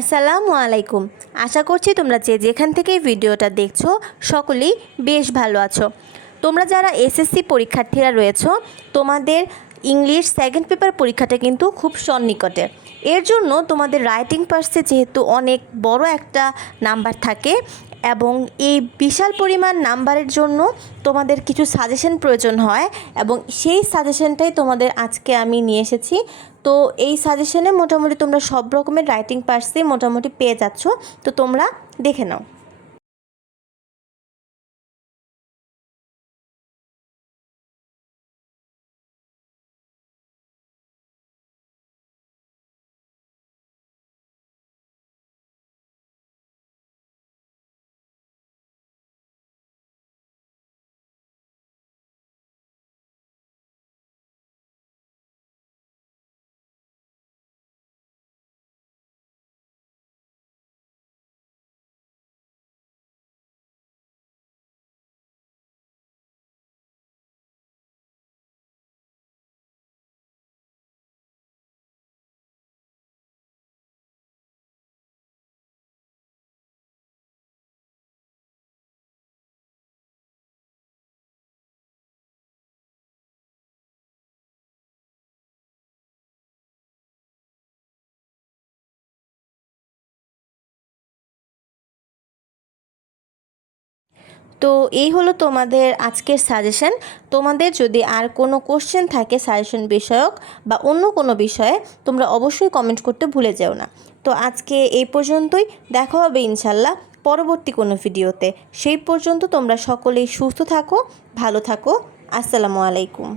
আসসালামু আলাইকুম আশা করছি তোমরা যে যেখান থেকে ভিডিওটা দেখছ, সকলেই বেশ ভালো আছো। তোমরা যারা এসএসসি পরীক্ষার্থীরা রয়েছো, তোমাদের ইংলিশ সেকেন্ড পেপার পরীক্ষাটা কিন্তু খুব সন্নিকটে। এর জন্য তোমাদের রাইটিং পার্সে যেহেতু অনেক বড় একটা নাম্বার থাকে এবং এই বিশাল পরিমাণ নাম্বারের জন্য তোমাদের কিছু সাজেশন প্রয়োজন হয় এবং সেই সাজেশনটাই তোমাদের আজকে আমি নিয়ে এসেছি। তো এই সাজেশনে মোটামুটি তোমরা সব রকমের রাইটিং পার্সই মোটামুটি পেয়ে যাচ্ছ। তো তোমরা দেখে নাও। তো এই হলো তোমাদের আজকের সাজেশন তোমাদের যদি আর কোনো কোশ্চেন থাকে সাজেশন বিষয়ক বা অন্য কোনো বিষয়ে, তোমরা অবশ্যই কমেন্ট করতে ভুলে যেও না। তো আজকে এই পর্যন্তই, দেখা হবে ইনশাল্লাহ পরবর্তী কোনো ভিডিওতে। সেই পর্যন্ত তোমরা সকলেই সুস্থ থাকো, ভালো থাকো। আসসালামু আলাইকুম।